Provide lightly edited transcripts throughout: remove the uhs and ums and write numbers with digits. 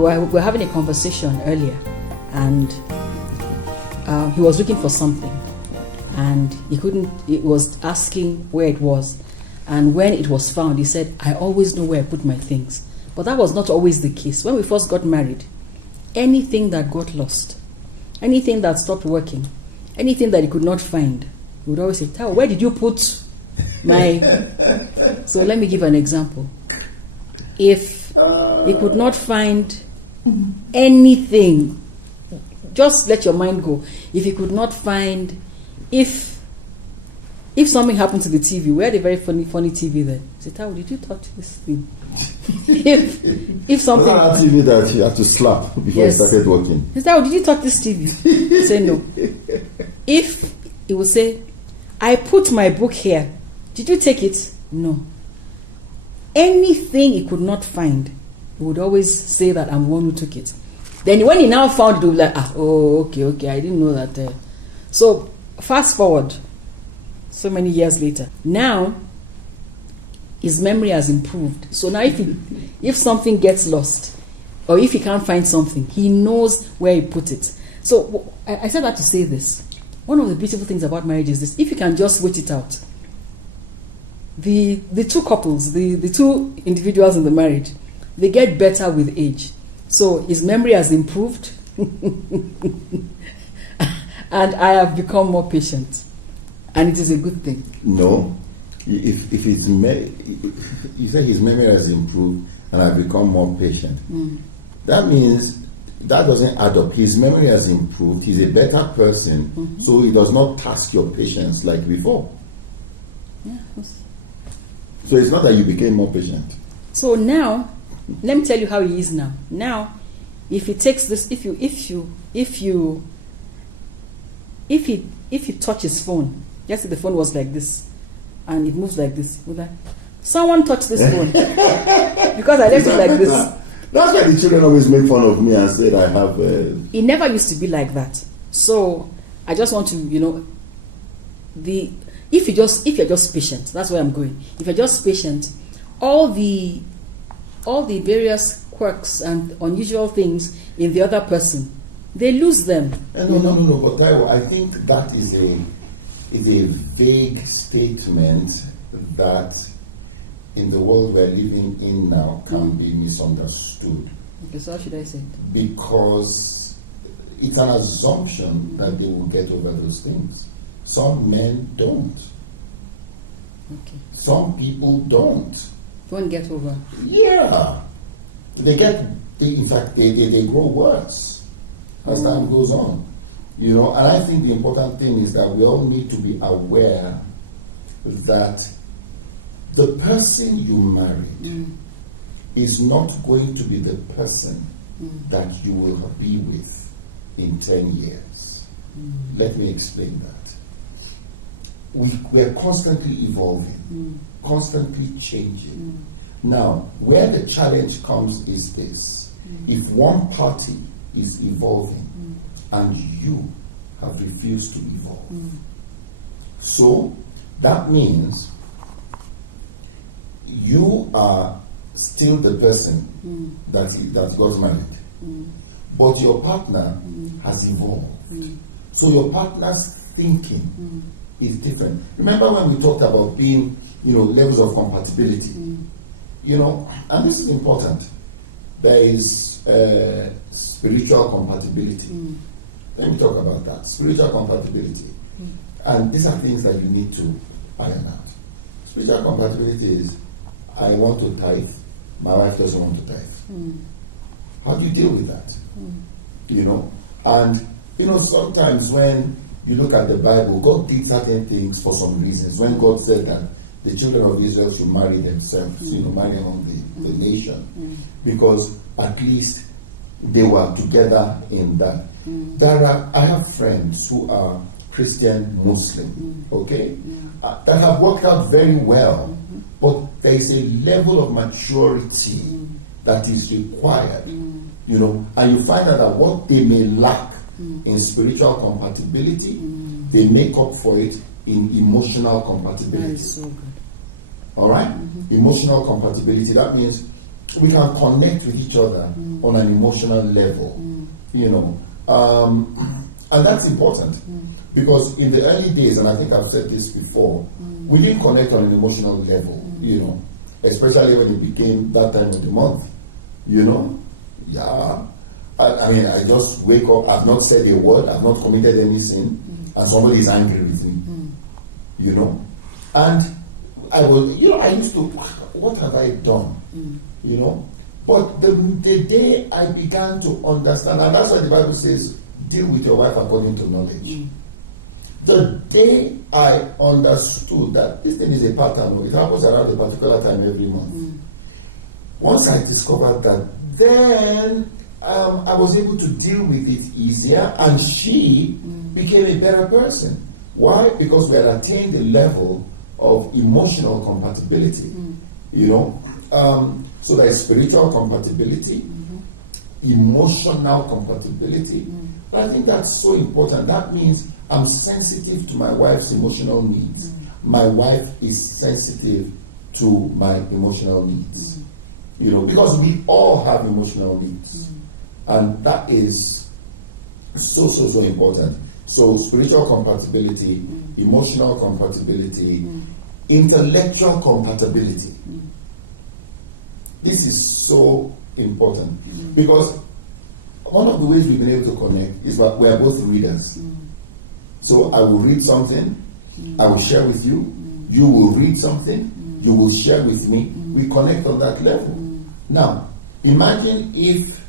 were having a conversation earlier, and he was looking for something, and he was asking where it was, and when it was found, he said, I always know where I put my things. But that was not always the case. When we first got married, anything that got lost, anything that stopped working, anything that he could not find, he would always say, Tao, where did you put my... So let me give an example. If he could not find anything, just let your mind go. If he could not find, if something happened to the TV, we had a very funny TV there. He said, Tao, did you touch this thing? if something... Not a TV that you have to slap before it started working. He said, Tao, did you touch this TV? He said, no. If he would say, I put my book here, did you take it? No. Anything he could not find, he would always say that I'm the one who took it. Then when he now found it, he would be like, okay, I didn't know that. So fast forward, so many years later, now his memory has improved. So now if something gets lost, or if he can't find something, he knows where he put it. So I said that to say this. One of the beautiful things about marriage is this: if you can just wait it out, the two couples, the two individuals in the marriage, they get better with age. So his memory has improved, and I have become more patient, and it is a good thing. No, if it's you say his memory has improved and I've become more patient. That means that doesn't add up. His memory has improved. He's a better person, so he does not task your patience like before. Yeah. So it's not that you became more patient. So now, let me tell you how he is now. Now, if he takes this, if he touch his phone, just the phone was like this, and it moves like this, like, someone touched this phone because I left it like this. That's why the children always make fun of me and said I have. It never used to be like that. So I just want to, if you're just patient, that's where I'm going. If you're just patient, all the various quirks and unusual things in the other person, they lose them. No. But Taiwo, I think that is a vague statement that, in the world we're living in now, can be misunderstood. Okay, so how should I say it? Because it's an assumption that they will get over those things. Some men don't. Okay. Some people don't. Don't get over. Yeah. In fact, they grow worse as time goes on. And I think the important thing is that we all need to be aware that the person you married is not going to be the person that you will be with in 10 years. Let me explain that. We're constantly evolving, constantly changing. Now, where the challenge comes is this. If one party is evolving and you have refused to evolve, so that means you are still the person that got married, but your partner has evolved. So your partner's thinking is different. Remember when we talked about being, levels of compatibility, and this is important. There is spiritual compatibility. Let me talk about that. Spiritual compatibility. And these are things that you need to iron out. Spiritual compatibility is, I want to tithe, my wife doesn't want to tithe. How do you deal with that? And sometimes when you look at the Bible, God did certain things for some reasons. When God said that the children of Israel should marry themselves, marry among the nation, because at least they were together in that. I have friends who are Christian Muslim, okay, that have worked out very well, but there is a level of maturity that is required, and you find out that what they may lack in spiritual compatibility, they make up for it in emotional compatibility. That is so good. All right? Emotional compatibility, that means we can connect with each other on an emotional level, you know. And that's important because in the early days, and I think I've said this before, we didn't connect on an emotional level, you know, especially when it became that time of the month, you know. Yeah. I mean, I just wake up, I've not said a word, I've not committed any sin, and somebody is angry with me, you know. And I was, you know, I used to, what have I done, you know? But the day I began to understand, and that's why the Bible says, deal with your wife according to knowledge. The day I understood that this thing is a pattern, it happens around a particular time every month. Once I discovered that, then I was able to deal with it easier, and she became a better person. Why? Because we had attained a level of emotional compatibility, you know. So there is spiritual compatibility, emotional compatibility. But I think that's so important. That means I'm sensitive to my wife's emotional needs. My wife is sensitive to my emotional needs. You know, because we all have emotional needs. And that is so important. So spiritual compatibility, emotional compatibility, intellectual compatibility. This is so important because one of the ways we've been able to connect is that we are both readers. So I will read something, I will share with you, you will read something, you will share with me. We connect on that level. Now, imagine if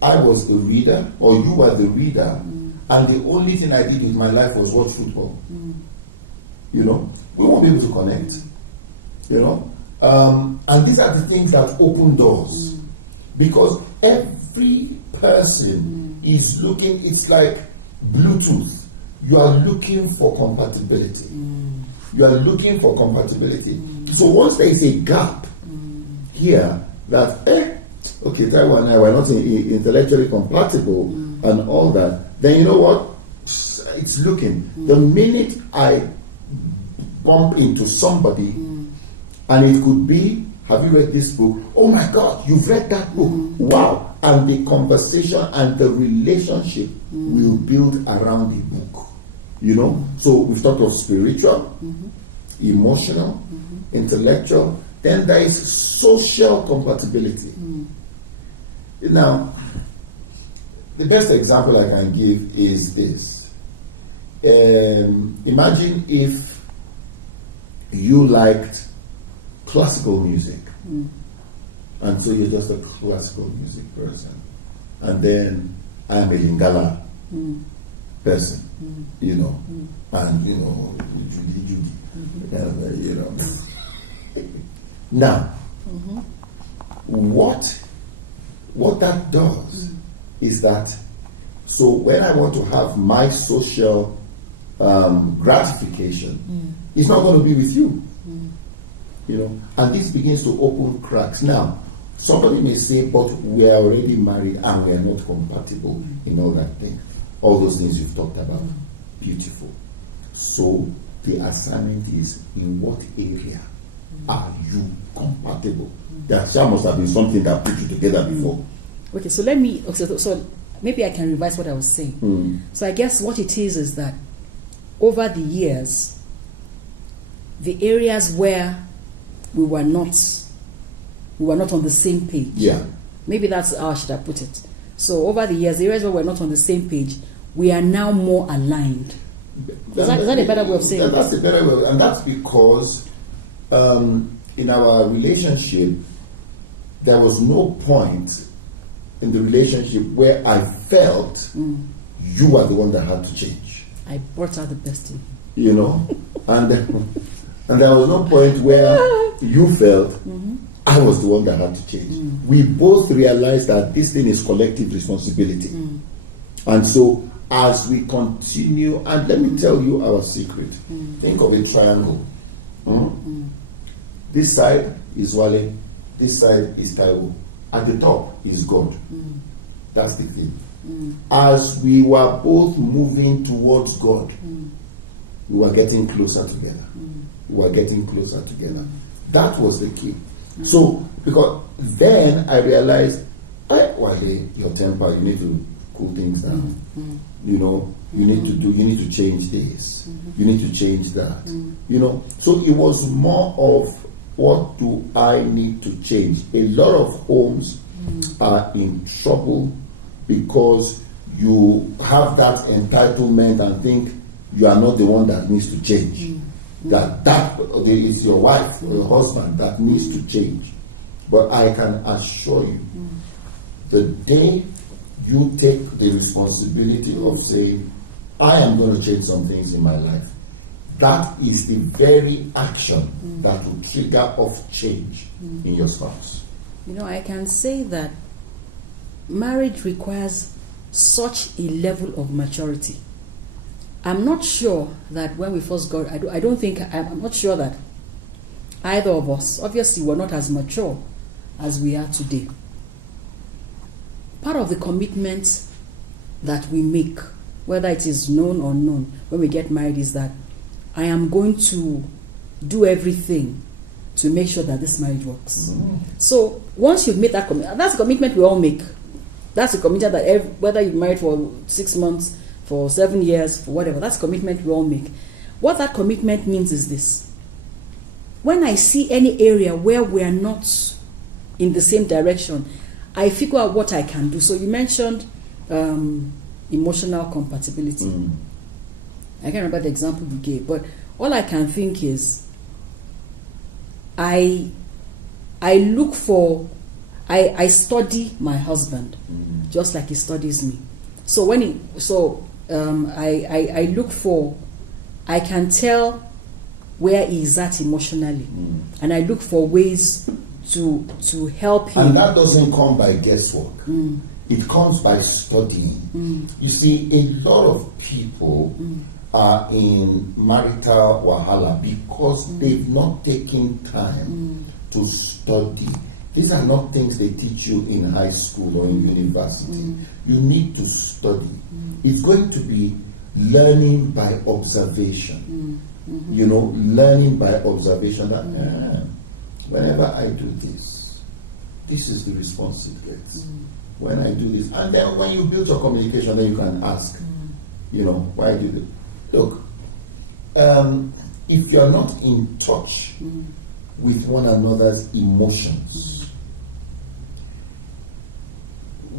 I was the reader or you were the reader and the only thing I did with my life was watch football. You know, we won't be able to connect. You know, and these are the things that open doors because every person is looking, it's like Bluetooth. You are looking for compatibility. You are looking for compatibility. So once there is a gap here that, okay, Taiwan and I were not intellectually compatible and all that, then you know what? It's looking. The minute I bump into somebody, and it could be, have you read this book? Oh my God, you've read that book. Wow. And the conversation and the relationship will build around the book. You know? So we've talked of spiritual, emotional, intellectual. Then there is social compatibility. Now, the best example I can give is this. Imagine if you liked classical music, and so you're just a classical music person, and then I'm a Lingala person, you know, and you know, Judy, you know. Now, what that does is that, so when I want to have my social gratification, it's not going to be with you. You know, and this begins to open cracks. Now, somebody may say, but we are already married and we are not compatible in all that thing. All those things you've talked about. Beautiful. So the assignment is, in what area are you compatible? There must have been something that put you together before. Okay, so let me, so maybe I can revise what I was saying. So I guess what it is that over the years, the areas where we were not on the same page. Yeah. Maybe that's how I should have put it. So over the years, the areas where we're not on the same page, we are now more aligned. Is that a better way of saying it? That's a better way, and that's because in our relationship, there was no point in the relationship where I felt you were the one that had to change. I brought out the best in him. You know, and there was no point where you felt I was the one that had to change. We both realized that this thing is collective responsibility. And so as we continue, and let me tell you our secret. Think of a triangle. This side is Wale, this side is Taiwo. At the top is God. That's the thing. As we were both moving towards God, we were getting closer together. We were getting closer together. That was the key. So Because then I realized, Wale, your temper, you need to cool things down. You know, you need to change this. You need to change that. You know, so it was more of what do I need to change. A lot of homes are in trouble because you have that entitlement and think you are not the one that needs to change. That is your wife or your husband that needs to change. But I can assure you, the day you take the responsibility of saying, I am going to change some things in my life, that is the very action that will trigger off change in your spouse. You know, I can say that marriage requires such a level of maturity. I'm not sure that when we first got, I'm not sure that either of us, obviously we're not as mature as we are today. Part of the commitment that we make, whether it is known or unknown, when we get married is that I am going to do everything to make sure that this marriage works. So once you've made that commitment, that's a commitment we all make. That's a commitment that whether you're married for 6 months, for 7 years, for whatever, that's a commitment we all make. What that commitment means is this. When I see any area where we are not in the same direction, I figure out what I can do. So you mentioned emotional compatibility. I can't remember the example you gave, but all I can think is I study my husband just like he studies me. So I look for, I can tell where he is at emotionally, and I look for ways to help him. And that doesn't come by guesswork. It comes by studying. You see, a lot of people are in marital wahala because they've not taken time to study. These are not things they teach you in high school or in university. You need to study. It's going to be learning by observation. You know, learning by observation that whenever I do this, this is the response it gets. When I do this, and then when you build your communication, then you can ask, you know, why do this? Look, if you're not in touch with one another's emotions,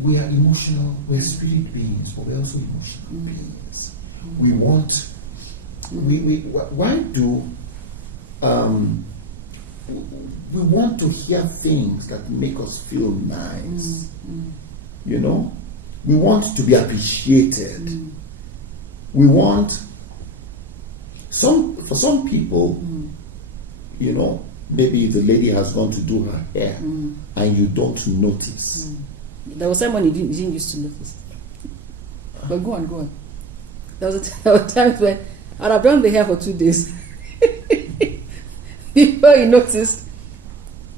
we are emotional, we're spirit beings, but we're also emotional beings. We want, why do we want to hear things that make us feel nice? You know, we want to be appreciated. We want for some people, you know, maybe the lady has gone to do her hair and you don't notice. There was someone you didn't used to notice. But go on. There were times when I'd have done the hair for 2 days. Before you noticed,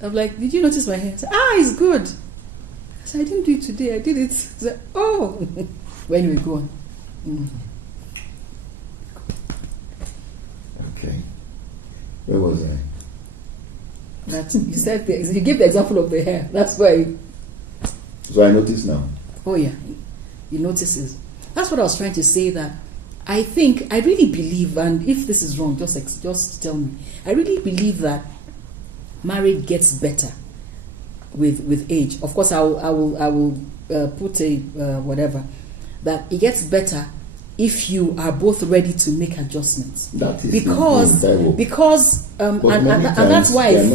I'm like, did you notice my hair? I said, it's good. I said, I didn't do it today, I did it. I said, oh. Well, anyway, go on. Okay. Where was I? You said you gave the example of the hair. That's why. So I notice now. Oh yeah, you notice it. That's what I was trying to say. That I really believe, and if this is wrong, just tell me. I really believe that marriage gets better with age. Of course, I will put a whatever that it gets better if you are both ready to make adjustments. That is because that's why I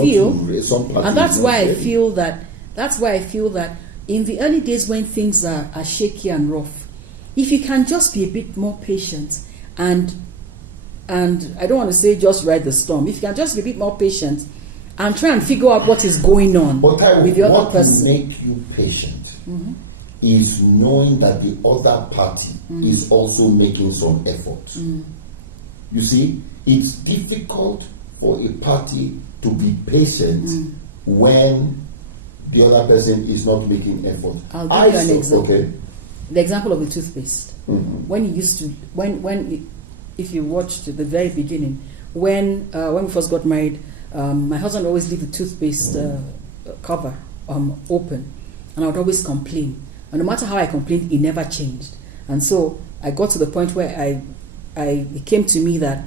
feel that in the early days when things are shaky and rough, if you can just be a bit more patient and I don't want to say just ride the storm, if you can just be a bit more patient and try and figure out what is going on with the other person. What will make you patient is knowing that the other party is also making some effort. You see, it's difficult for a party to be patient when the other person is not making effort. I'll give you an example. Okay. The example of the toothpaste. When he used to, if you watched the very beginning, when we first got married, my husband always leave the toothpaste cover open, and I would always complain. And no matter how I complained, it never changed. And so I got to the point where it came to me that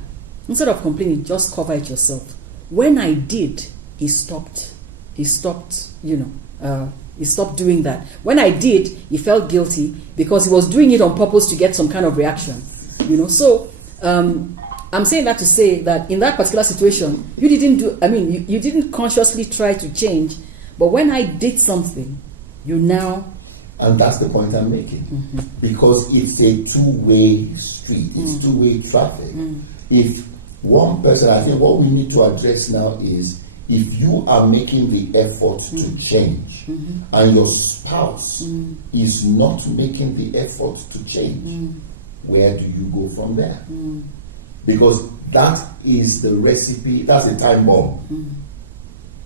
instead of complaining, just cover it yourself. When I did, he stopped. He stopped doing that. When I did, he felt guilty because he was doing it on purpose to get some kind of reaction. So I'm saying that to say that in that particular situation, you didn't consciously try to change, but when I did something, you now... And that's the point I'm making. Mm-hmm. Because it's a two-way street. It's two-way traffic. If one person, I think what we need to address now is if you are making the effort to change and your spouse is not making the effort to change, where do you go from there? Because that is the recipe, that's a time bomb.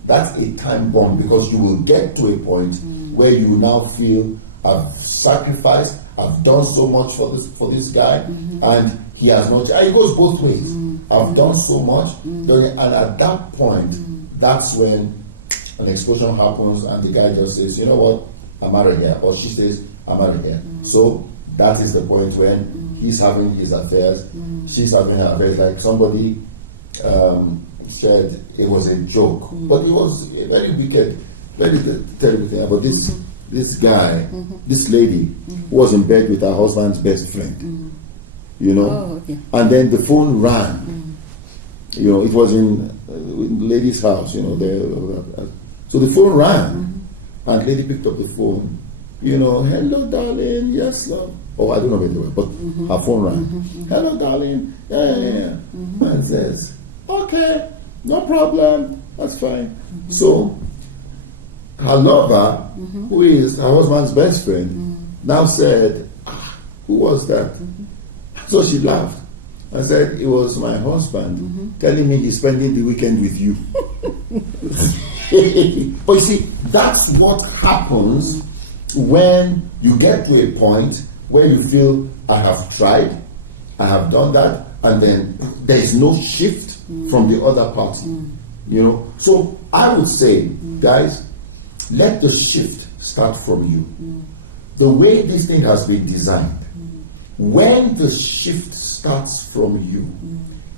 That's a time bomb because you will get to a point where you now feel, I've sacrificed, I've done so much for this guy, and he has not. It goes both ways. I've done so much, and at that point, that's when an explosion happens, and the guy just says, "You know what? I'm out of here," or she says, "I'm out of here." So that is the point when he's having his affairs, she's having her affairs. Like somebody said, it was a joke, but it was a very wicked, very terrible thing about this guy, this lady, who was in bed with her husband's best friend, Oh, okay. and then the phone rang. It was in the lady's house, so the phone rang, and the lady picked up the phone, hello darling, yes love. Oh, I don't know where they were, but her phone rang. Hello darling, yeah. And says, okay, no problem, that's fine. So her lover, who is her husband's best friend, now said, who was that? So she laughed and said, it was my husband telling me he's spending the weekend with you. But you see, that's what happens when you get to a point where you feel, I have tried, I have done that, and then there is no shift from the other party. So I would say, guys, let the shift start from you. The way this thing has been designed, when the shift starts from you,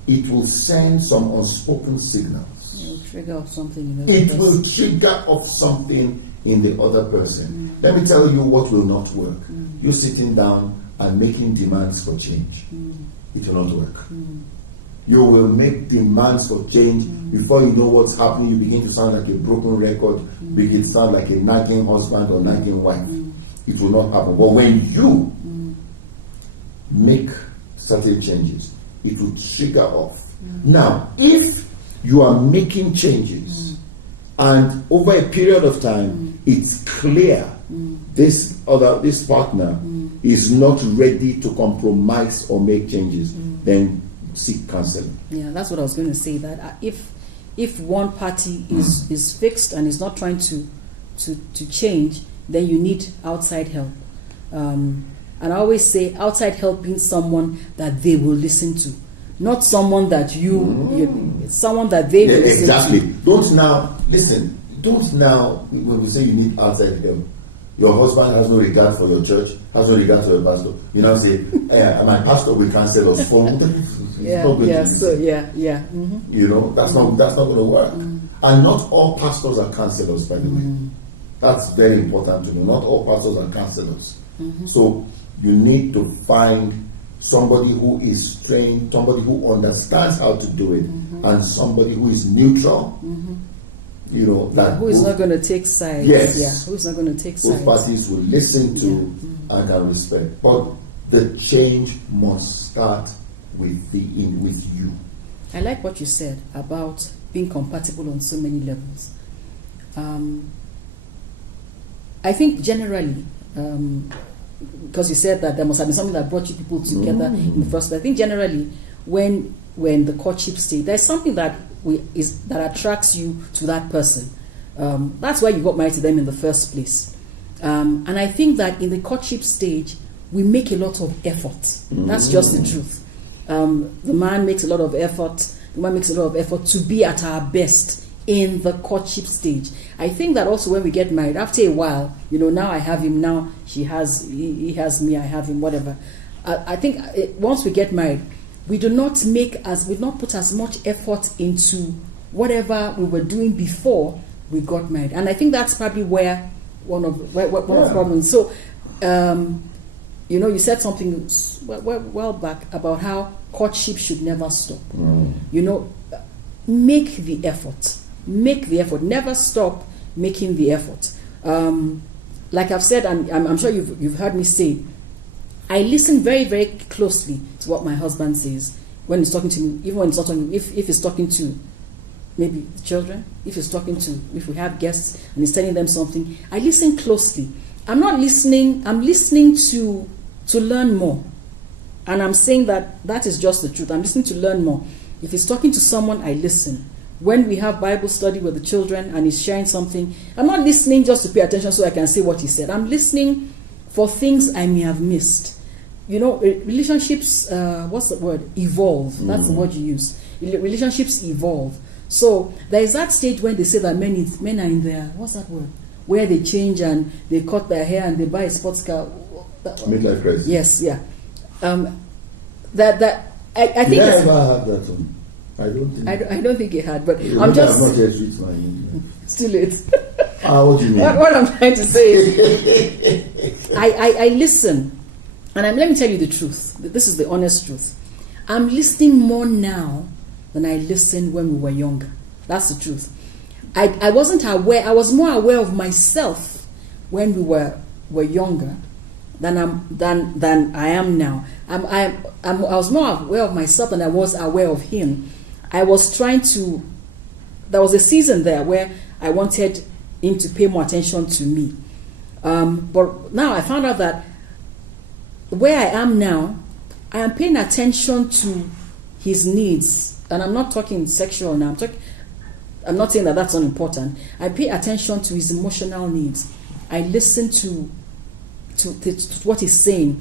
it will send some unspoken signals. It will trigger off something in It will trigger off something in the other person. Let me tell you what will not work. You sitting down and making demands for change. It will not work. You will make demands for change. Before you know what's happening, you begin to sound like a broken record, begin to sound like a nagging husband or nagging wife. It will not happen. But when you make certain changes, it will trigger off. Now, if you are making changes and over a period of time it's clear this partner is not ready to compromise or make changes, then seek counseling. Yeah, that's what I was going to say, that if one party is fixed and is not trying to change, then you need outside help. And I always say outside help means someone that they will listen to, not someone that someone that they will listen exactly. to. Don't now, when we say you need outside help, your husband has no regard for your church, has no regard for your pastor. You now say, my pastor will cancel us for that's not going to work. And not all pastors are counselors, by the way. That's very important to know. Not all pastors are counselors. So you need to find somebody who is trained, somebody who understands how to do it, and somebody who is neutral. Who is not going to take sides. Yes. Yeah, who is not going to take sides. Both parties will listen to and can respect. But the change must start with you. I like what you said about being compatible on so many levels. I think generally, because you said that there must have been something that brought you people together in the first place. I think generally, when the courtship stage, there's something that attracts you to that person. That's why you got married to them in the first place. And I think that in the courtship stage, we make a lot of effort. That's just the truth. The man makes a lot of effort. The woman makes a lot of effort to be at our best in the courtship stage. I think that also when we get married, after a while, now I have him, now he has me, I have him, whatever. I think once we get married, we do not put as much effort into whatever we were doing before we got married. And I think that's probably where one of the problems. So, you said something well back about how courtship should never stop. Make the effort. Make the effort. Never stop making the effort. Like I've said, and I'm sure you've heard me say, I listen very, very closely to what my husband says when he's talking to me, even when he's not talking, if he's talking to maybe children, if we have guests and he's telling them something, I listen closely. I'm not listening, I'm listening to learn more. And I'm saying that is just the truth. I'm listening to learn more. If he's talking to someone, I listen. When we have Bible study with the children and he's sharing something, I'm not listening just to pay attention so I can say what he said. I'm listening for things I may have missed. Relationships, what's the word? Evolve. That's the word you use. Relationships evolve. So there is that stage when they say that men are in their, what's that word? Where they change and they cut their hair and they buy a sports car. Midlife crisis. Yes, yeah. I think. Did I ever have that one? I don't think. I don't think it had, but I'm just. I've not yet reached my end. It's too late. What do you mean? What I'm trying to say is, I listen. And let me tell you the truth. This is the honest truth. I'm listening more now than I listened when we were younger. That's the truth. I wasn't aware. I was more aware of myself when we were younger than I am now. I was more aware of myself than I was aware of him. I was trying to. There was a season there where I wanted him to pay more attention to me, but now I found out that where I am now, I am paying attention to his needs, and I'm not talking sexual now. I'm not saying that that's unimportant. I pay attention to his emotional needs. I listen to what he's saying.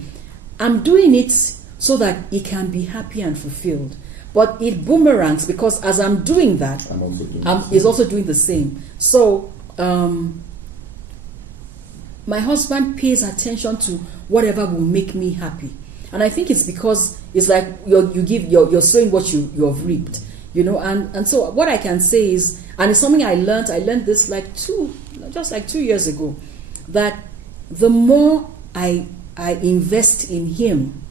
I'm doing it so that he can be happy and fulfilled. But it boomerangs because as I'm doing that, he's also doing the same. So my husband pays attention to whatever will make me happy. And I think it's because it's like you're sowing what you have reaped. And so what I can say is, and it's something I learned this just like 2 years ago, that the more I invest in him,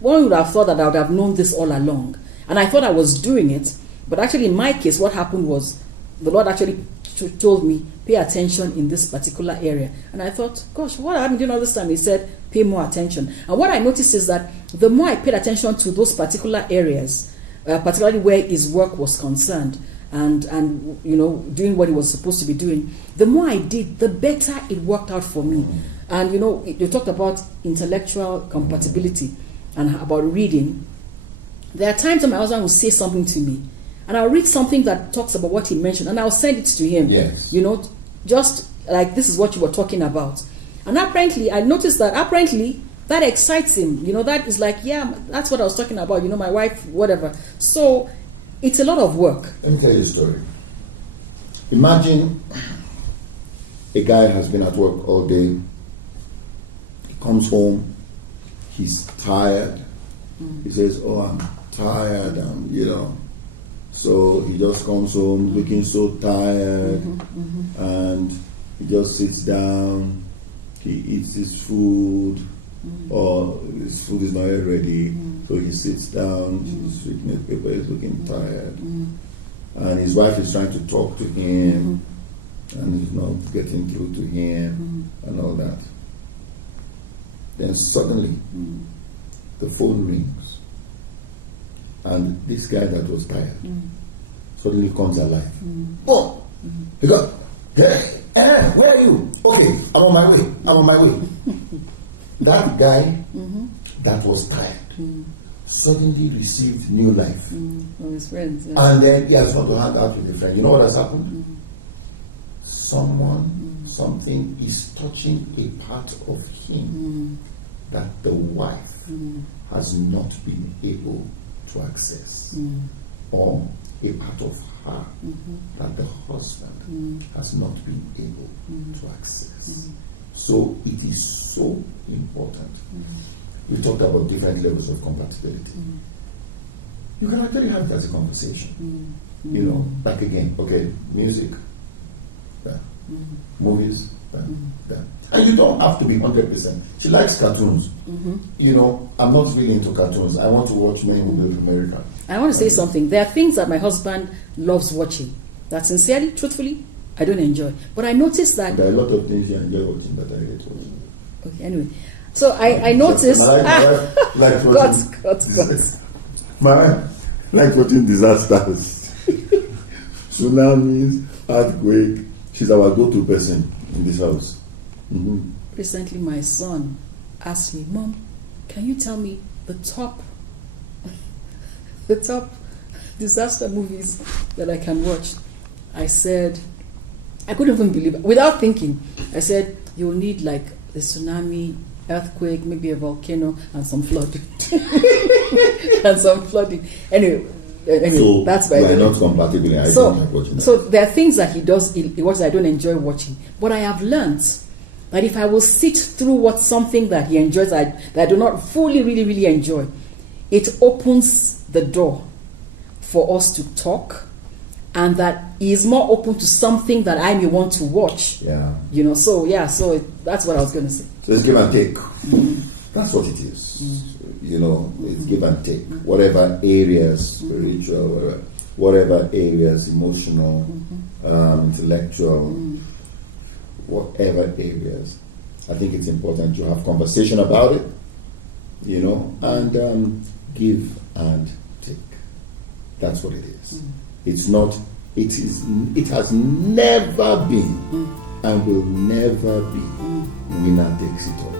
one would have thought that I would have known this all along. And I thought I was doing it, but actually in my case, what happened was the Lord actually told me, pay attention in this particular area. And I thought, gosh, what happened all this time? He said, pay more attention. And what I noticed is that the more I paid attention to those particular areas, particularly where his work was concerned, and doing what he was supposed to be doing, the more I did, the better it worked out for me. And you talked about intellectual compatibility and about reading. There are times when my husband will say something to me, and I'll read something that talks about what he mentioned, and I'll send it to him. Yes. Just like, this is what you were talking about. And apparently, I noticed that that excites him. That is like, yeah, that's what I was talking about. My wife, whatever. So it's a lot of work. Let me tell you a story. Imagine a guy has been at work all day. He comes home. He's tired. He says, "Oh, I'm tired." So he just comes home looking so tired, and he just sits down. He eats his food, or his food is not yet ready. So he sits down, he's reading the paper, he's looking tired. And his wife is trying to talk to him, and he's not getting through to him, and all that. Then suddenly, the phone rings, and this guy that was tired suddenly comes alive. Boom! He goes, "Hey, where are you? Okay, I'm on my way. That guy that was tired suddenly received new life. From his friends. Yeah. And then he has gone to hang out with a friend. You know what has happened? Something is touching a part of him that the wife has not been able to access. Or a part of her that the husband has not been able to access. So it is so important. We talked about different levels of compatibility. You can actually have it as a conversation. You know, like again, okay, music, there. Movies, there. And you don't have to be 100%. She likes cartoons. You know, I'm not really into cartoons. I want to watch Men Who Built America. I want to say something. There are things that my husband loves watching that sincerely, truthfully, I don't enjoy. But I noticed that... There are a lot of things you enjoy watching that I hate watching. Okay, anyway. So I noticed... My wife likes watching disasters. Tsunamis, earthquake. She's our go-to person in this house. Recently, my son asked me, Mom, can you tell me the top disaster movies that I can watch? I said, I couldn't even believe it. Without thinking, I said, you'll need like a tsunami, earthquake, maybe a volcano, and some flooding. Anyway, so that's why we're not compatible. I don't like watching that. So there are things that he does, he watches I don't enjoy watching. But I have learned that if I will sit through something that he enjoys that I do not fully, really enjoy, it opens the door for us to talk, and that he is more open to something that I may want to watch. Yeah. You know, so that's what I was going to say. So it's give and take. That's what it is. You know, it's give and take. Whatever areas, spiritual, whatever areas, emotional, intellectual, whatever areas. I think it's important to have conversation about it, you know, and give and take. That's what it is. It's not, it has never been and will never be winner takes it all.